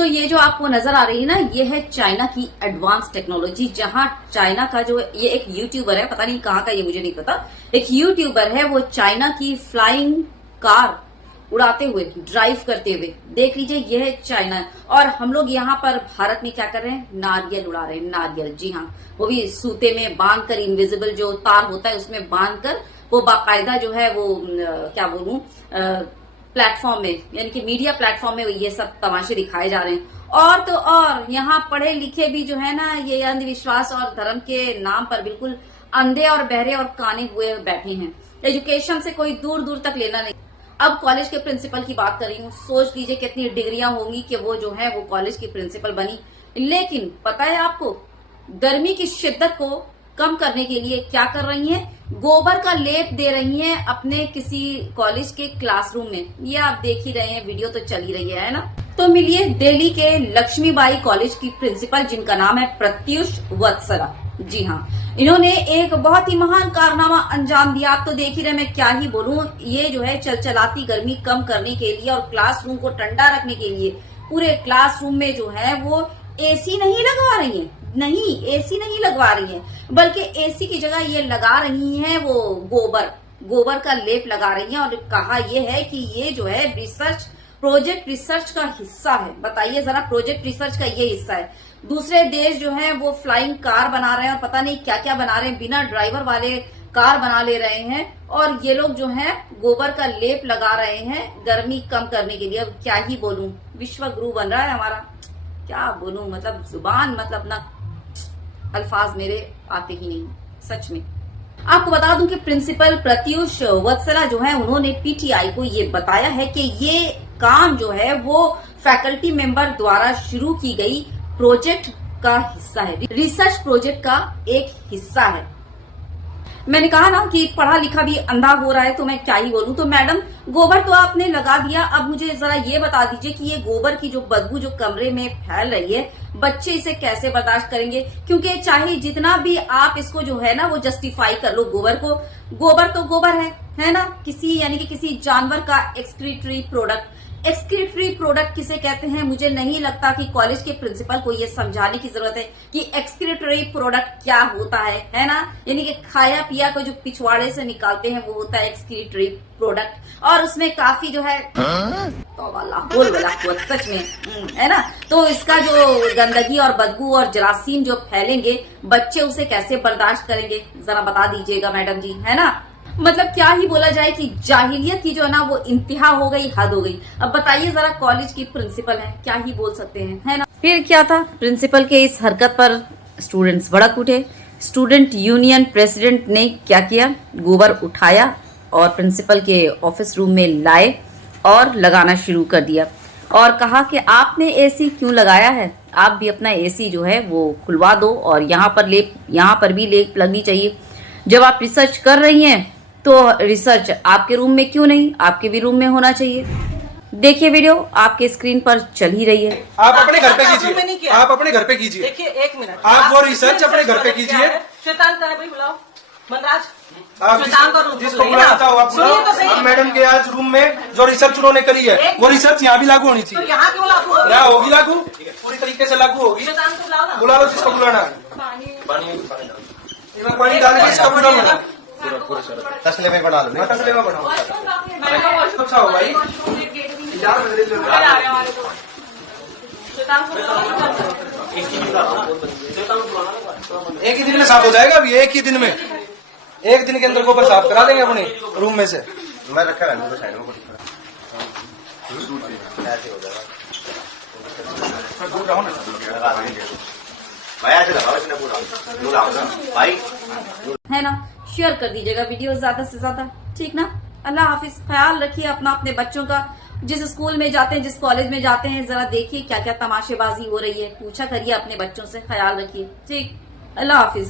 तो ये जो आपको नजर आ रही है ना, ये है चाइना की एडवांस टेक्नोलॉजी, जहां चाइना का जो ये एक यूट्यूबर है, पता नहीं कहाँ का, ये मुझे नहीं पता, एक यूट्यूबर है, वो चाइना की फ्लाइंग कार उड़ाते हुए, ड्राइव करते हुए, देख लीजिए, ये है चाइना। और हम लोग यहाँ पर भारत में क्या कर रहे हैं, नारियल उड़ा रहे हैं, नारियल। जी हाँ, वो भी सूते में बांध कर, इनविजिबल जो तार होता है उसमें बांध कर, वो बाकायदा जो है वो क्या बोलूं, प्लेटफॉर्म में, यानी कि मीडिया प्लेटफॉर्म में ये सब तमाशे दिखाए जा रहे हैं। और तो और यहाँ पढ़े लिखे भी जो है ना, ये अंधविश्वास और धर्म के नाम पर बिल्कुल अंधे और बहरे और काने हुए बैठे हैं। एजुकेशन से कोई दूर दूर तक लेना नहीं। अब कॉलेज के प्रिंसिपल की बात कर रही हूँ, सोच लीजिए कितनी डिग्रियां होंगी कि वो जो है वो कॉलेज की प्रिंसिपल बनी। लेकिन पता है आपको, गर्मी की शिद्दत को कम करने के लिए क्या कर रही हैं, गोबर का लेप दे रही हैं अपने किसी कॉलेज के क्लासरूम में। ये आप देख ही रहे हैं, वीडियो तो चल ही रही है ना। तो मिलिए दिल्ली के लक्ष्मीबाई कॉलेज की प्रिंसिपल, जिनका नाम है प्रत्युष वत्सला। जी हाँ, इन्होंने एक बहुत ही महान कारनामा अंजाम दिया। आप तो देख ही रहे, मैं क्या ही बोलूं। ये जो है चलचलाती गर्मी कम करने के लिए और क्लासरूम को ठंडा रखने के लिए पूरे क्लासरूम में जो है वो एसी नहीं लगवा रही है, नहीं एसी नहीं लगवा रही है, बल्कि एसी की जगह ये लगा रही हैं वो गोबर का लेप लगा रही हैं। और कहा ये है कि ये जो है प्रोजेक्ट रिसर्च का हिस्सा है। बताइए जरा, प्रोजेक्ट रिसर्च का ये हिस्सा है। दूसरे देश जो है वो फ्लाइंग कार बना रहे हैं और पता नहीं क्या क्या बना रहे हैं, बिना ड्राइवर वाले कार बना ले रहे हैं, और ये लोग जो है गोबर का लेप लगा रहे हैं गर्मी कम करने के लिए। अब क्या ही बोलूं, विश्व गुरु बन रहा है हमारा, क्या बोलूं, मतलब जुबान, मतलब ना अल्फाज मेरे आते ही नहीं सच में। आपको बता दूं कि प्रिंसिपल प्रत्युष वत्सला जो है, उन्होंने पीटीआई को ये बताया है कि ये काम जो है वो फैकल्टी मेंबर द्वारा शुरू की गई प्रोजेक्ट का हिस्सा है, रिसर्च प्रोजेक्ट का एक हिस्सा है। मैंने कहा ना कि पढ़ा लिखा भी अंधा हो रहा है, तो मैं क्या ही बोलूं। तो मैडम, गोबर तो आपने लगा दिया, अब मुझे जरा ये बता दीजिए कि ये गोबर की जो बदबू जो कमरे में फैल रही है, बच्चे इसे कैसे बर्दाश्त करेंगे? क्योंकि चाहे जितना भी आप इसको जो है ना वो जस्टिफाई कर लो, गोबर तो गोबर है ना, किसी यानी कि किसी जानवर का एक्सक्रीटरी प्रोडक्ट किसे कहते हैं? मुझे नहीं लगता कि कॉलेज के प्रिंसिपल को ये समझाने की जरूरत है कि एक्सक्रीटरी प्रोडक्ट क्या होता है ना, यानी कि खाया पिया को जो पिछवाड़े से निकालते हैं वो होता है एक्सक्रीटरी प्रोडक्ट। और उसमें काफी जो है सच में है ना, तो इसका जो गंदगी और बदबू और जरासीम जो फैलेंगे, बच्चे उसे कैसे बर्दाश्त करेंगे? जरा बता दीजिएगा मैडम जी, है ना। मतलब क्या ही बोला जाए कि जाहिलियत की जो है ना वो इंतहा हो गई, हद हो गई। अब बताइए जरा, कॉलेज की प्रिंसिपल है, क्या ही बोल सकते हैं, है ना। फिर क्या था, प्रिंसिपल के इस हरकत पर स्टूडेंट्स भड़क उठे। स्टूडेंट यूनियन प्रेसिडेंट ने क्या किया, गोबर उठाया और प्रिंसिपल के ऑफिस रूम में लाए और लगाना शुरू कर दिया, और कहा कि आपने एसी क्यों लगाया है, आप भी अपना एसी जो है वो खुलवा दो, और यहाँ पर भी लेप लगनी चाहिए। जब आप रिसर्च कर रही हैं तो रिसर्च आपके रूम में क्यों नहीं, आपके भी रूम में होना चाहिए। देखिए वीडियो आपके स्क्रीन पर चल ही रही है। आप अपने घर पे कीजिए, आप अपने घर पे कीजिए। देखिए, एक मिनट, आप वो रिसर्च अपने घर पे कीजिए। शैतान का है भाई, बुलाओ मनराज, आप जिसको बुलाना चाहो आप बुलाओ। मैडम के आज रूम में जो रिसर्च उन्होंने करी है, वो रिसर्च यहाँ भी लागू होनी चाहिए। तो यहाँ क्यों लागू होगी? यहाँ होगी लागू, पूरी तरीके से लागू होगी। शैतान को बुलाओ ना, बुला लो जिसको बुलाना है। पानी डाल के इसका पूरा बना, तसले में बना लो, तसले में बनाओ। अच्छा हो भाई, एक ही दिन में साफ हो जाएगा। अभी एक ही दिन में, एक दिन के अंदर गोबर साफ करा देंगे अपने रूम में से। मैं रखा रहने साइड में ऐसे हो जाएगा। भाई ऐसे लगाओ, इसने पूरा भाई, है ना। शेयर कर दीजिएगा वीडियो ज्यादा से ज्यादा, ठीक ना। अल्लाह हाफिज, ख्याल रखिए अपना, अपने बच्चों का। जिस स्कूल में जाते हैं, जिस कॉलेज में जाते हैं, जरा देखिए क्या क्या तमाशेबाजी हो रही है, पूछा करिए अपने बच्चों से, ख्याल रखिए, ठीक। अल्लाह हाफिज।